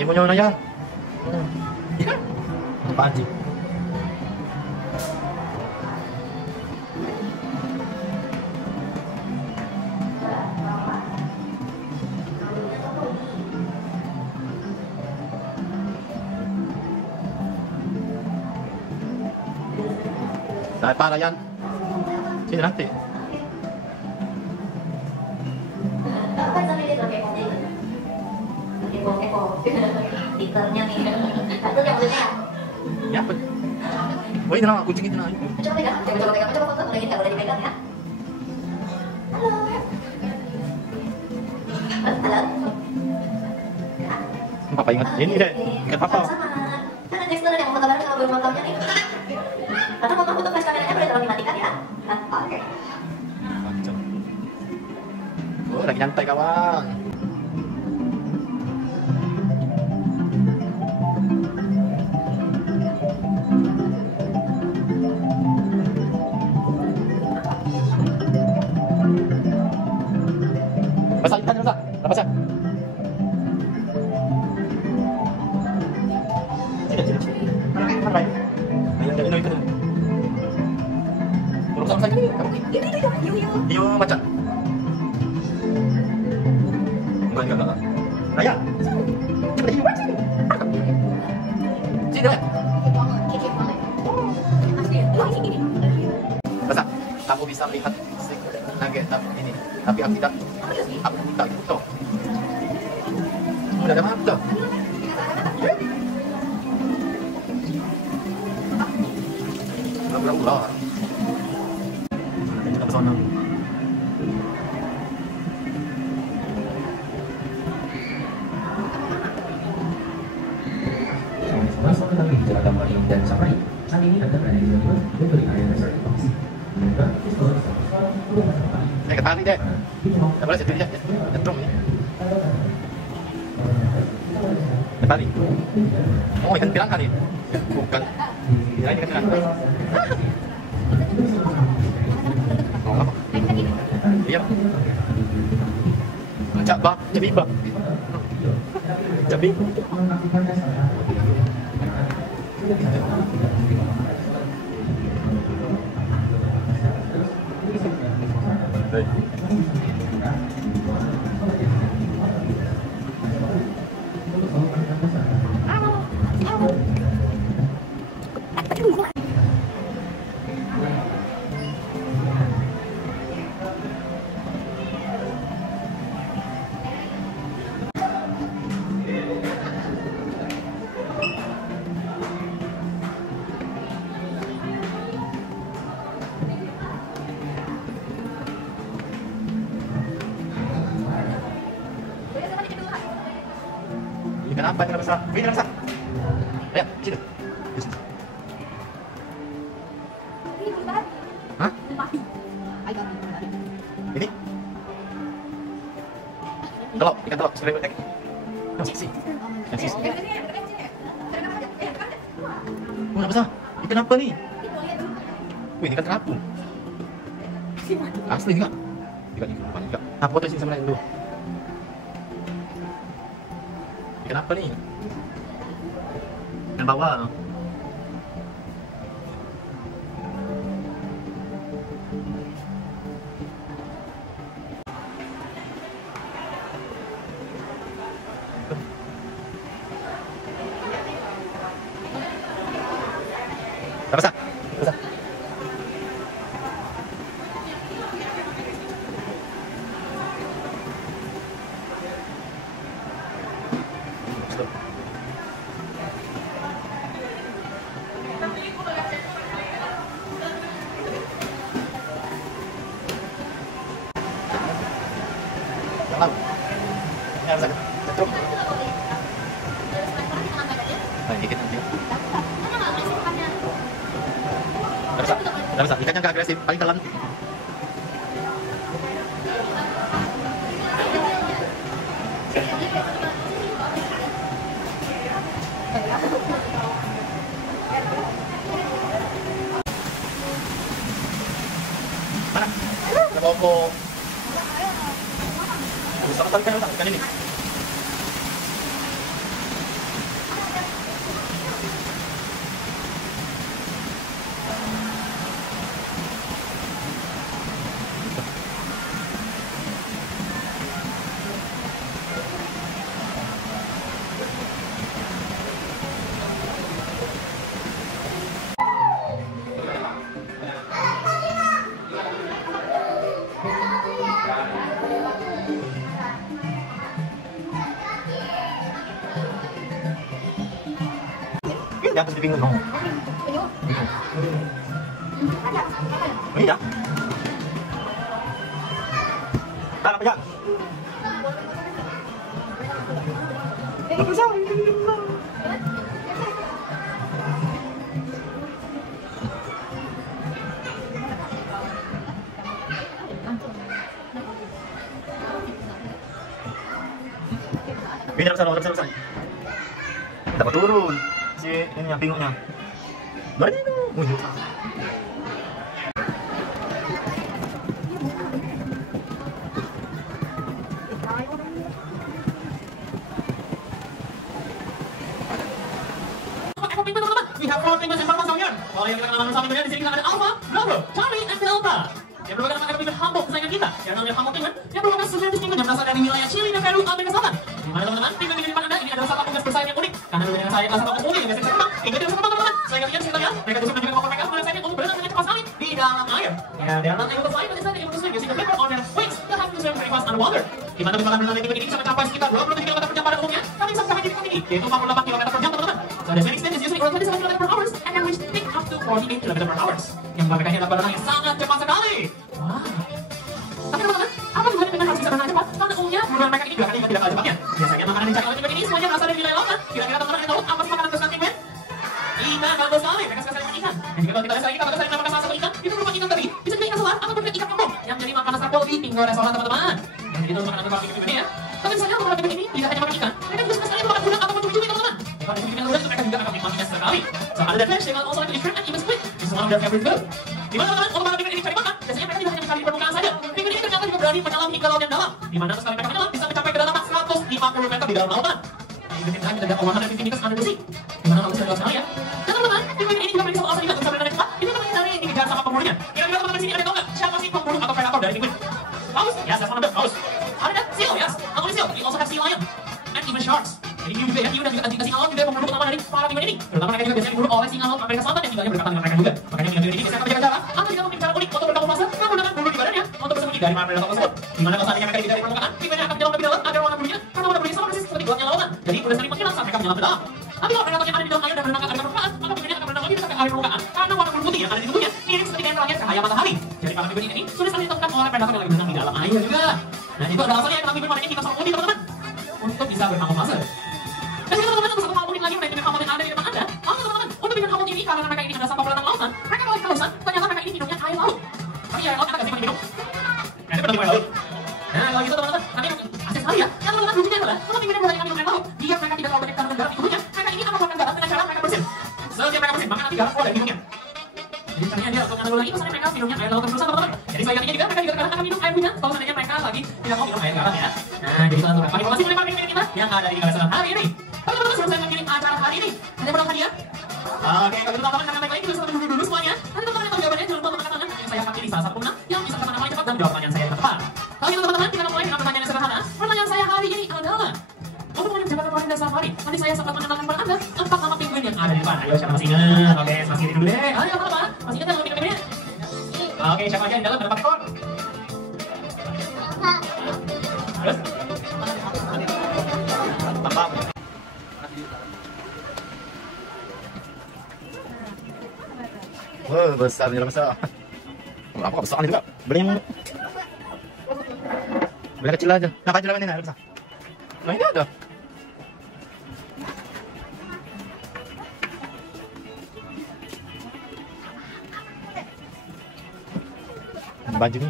Tadi mo na yan. Iya. Apaan sih? Dahil para yan. Sino nanti? Kan sampai dia pakai kepo stikernya nih. Satu yang maksudnya. Ya, apa? Oh, ini lah, kucing itu lah. Coba pegang, coba foto, boleh kita boleh dipegang ya. Halo. Papa ingat ini deh, ingat papa. Sama. Kan next yang mau foto bareng sama belum fotonya nih. Karena foto flash kameranya boleh tolong dimatikan ya. Oke. Oh, lagi nyantai kawan. Basah ikan ya, basah. Basah. Sini. Mana main? Ayo ikan. Belum selesai ini. Iyo macan. Enggak. Raya. Coba hiu macan. Sini deh. Basah. Kamu bisa melihat nugget ini, tapi aku tidak. Aku tidak itu. Udah ada mata. Ular. Kita ke sana. Selamat datang di Jakarta Maling dan Sapai. Saat ini Anda berada di zona memberi area reserve vaksin. Maka, Saya ketarik deh. Tidak boleh jadi nyetrum ya. Ketarik. Oh, ikan pirang kali. Bukan. Kira ikan pirang. Oh, apa? Iya. Cabak, jabibak. Jabib. Kenapa ini besar? Ini besar. Ayo, sini. Hah? Ini? Telok, ikan telok, sebenarnya banyak. Yang sisi. Oh, besar. Ikan apa nih? Wih, ikan terapung. Asli enggak? Ikan bukan enggak. Nah, foto sini sama dulu. Kenapa nih? Ikan bawal. Basah. Lalu, ini harus ada tutup. Nah, dikit nanti. Udah bisa. Ikannya nggak agresif, paling telan. Mana? Ada boko. Bisa kan ikan ini. yang terus dipingun. Oh. Iya. Apa ya? Pindah ke sana. Dapat turun si ini yang pingungnya. Baru itu muncul. We have 4 penguins and 4 pasangnya. Kalau yang kita kenal sama penguin di sini kita ada Alpha, Bravo, Charlie, and Delta. Yang merupakan nama penguin Humboldt kesayangan kita. Yang namanya Humboldt penguin yang merupakan sejenis penguin yang berasal dari wilayah Chili dan Peru, Amerika Selatan. Di mana teman-teman, penguin di depan Anda ini adalah satu penguin bersayap yang unik. Karena berbeda dengan sayap satu penguin yang biasa terbang. Hingga tidak bisa teman-teman. Saya kalian bisa lihat, mereka justru menunjukkan kemampuan mereka menarik sayapnya untuk berenang dengan cepat sekali di dalam air. Ya, they are not able to fly, but instead they able to swim using the flipper on their wings that have to swim very fast underwater. Di mana kecepatan berenang penguin ini bisa mencapai sekitar 27 km per jam pada umumnya, tapi bisa mencapai titik tinggi, yaitu 48 km per jam, teman-teman. So the swimming speed is usually around 27 km per hour and can reach up to 48 km per hour. Yang mereka dapat berenang yang sangat cepat sekali. Wow. Tapi teman-teman, apa tujuannya dengan harus bisa berenang cepat? Karena umumnya berenang mereka ini juga tidak kalah cepatnya. Biasanya makanan yang dicari oleh penguin ini semuanya berasal dari wilayah lautan. Kira-kira teman-teman tahu apa sih makanan kesukaan penguin? Ikan, bagus sekali. Mereka suka sekali ikan. Dan juga kalau kita lihat lagi, kalau kita makan salah satu ikan, itu merupakan ikan teri. Bisa jadi ikan selar ataupun ikan kembung yang jadi makanan staple di pinggir restoran teman-teman. Dan itu makanan kesukaan penguin ini ya. Tapi misalnya kalau penguin ini tidak hanya makan ikan, mereka juga suka sekali makan udang ataupun cumi-cumi teman-teman. Kalau di penguin udang itu mereka juga akan menikmatinya sekali. So other than fish, they will also like to eat shrimp and even squid. This is one of their favorite food. Di mana teman-teman, untuk para penguin ini cari makan, biasanya mereka tidak hanya mencari di permukaan saja. Penguin ini ternyata juga berani menyelam hingga laut yang dalam. Di mana sekali mereka menyelam bisa mencapai kedalaman 150 meter di dalam lautan. Even in time kita lihat 150 meters under the sea. Di mana laut sudah sekali ya. Dan teman-teman, penguin ini juga memiliki satu alasan juga bisa berenang cepat. Ini teman-teman dari yang dikejar sama pemburunya. Kira-kira teman-teman di sini ada tahu nggak siapa sih pemburu atau predator dari penguin? Paus? Yes, that's one of them. Paus. Ada kan? Seal, yes. Not only seal, we also have sea lion and even sharks. Jadi hiu juga ya, hiu dan juga singa laut juga pemburu utama dari para penguin ini. Terutama mereka juga biasanya diburu oleh singa laut Amerika Selatan yang tinggalnya berdekatan dengan mereka juga. Makanya penguin ini biasanya berjaga-jaga atau juga memiliki cara unik untuk berkamuflase menggunakan bulu di badannya untuk bersembunyi dari para predator tersebut. Di mana kalau seandainya mereka tidak di permukaan, penguinnya akan menyelam lebih dalam agar warna bulunya karena warna bulunya sama persis seperti gelapnya lautan. Jadi mudah sekali menghilang saat mereka menyelam ke dalam. Tapi kalau predator yang ada di dalam air dan berenang ke area permukaan, maka penguinnya akan berenang lebih dekat ke area permukaan karena warna bulu putih yang ada di tubuhnya mirip seperti tempelannya cahaya matahari. Jadi para penguin ini sudah sekali ditemukan oleh predator yang lagi berenang di dalam air juga. Nah itu adalah alasannya kenapa penguin warnanya hitam sama putih teman-teman, untuk bisa berkamuflase. Dan juga teman-teman untuk satu hal unik lagi mengenai penguin Humboldt yang ada di depan Anda. Teman-teman, untuk penguin Humboldt ini karena mereka ini adalah sampah berenang lautan, mereka kalau kehausan ternyata mereka ini minumnya air laut. Tapi air laut enak gak sih minum? Nah itu benar-benar laut. Nah kalau gitu teman-teman, nanti asik sekali ya. Yang teman-teman lucunya adalah kalau penguin yang berlari minum air laut, dia mereka tidak terlalu banyak kandungan garam di tubuhnya, mereka ini akan makan garam dengan cara mereka bersin. Setiap mereka bersin, maka nanti garam keluar dari hidungnya. Jadi caranya dia untuk menanggulangi itu sampai mereka minumnya air laut terus teman-teman. Jadi sebagai gantinya juga mereka juga terkadang akan minum air hujan kalau seandainya mereka lagi tidak mau minum air garam ya. Nah jadi itu beberapa informasi mengenai penguin kita yang ada di restoran hari ini. Tapi teman-teman sebelum saya mengirim acara hari ini, ada yang menang hadiah? Oke, kalau gitu teman-teman karena baik lagi kita bisa dulu semuanya. Nanti teman-teman yang tahu jawabannya jangan lupa mengangkat tangan yang saya akan pilih salah satu pemenang yang bisa katakan namanya cepat dan jawab pertanyaan saya dengan tepat. Kalau gitu teman-teman kita mulai dengan pertanyaan yang sederhana. Pertanyaan saya hari ini adalah untuk menjadi jabatan Warinda setiap hari, nanti saya sempat mengenalkan kepada Anda 4 nama penguin yang ada di depan. Ayo siapa masih ingat? Oke, masih dulu deh. Ayo teman-teman, masih ingat nama penguinnya? Oke, siapa aja yang dalam berapa ekor? Terus? Tampak. Wah, besar besar. Apa kok besar juga? Beli yang kecil aja. Nah, kecil ini besar. Nah, ini ada. Baju ini.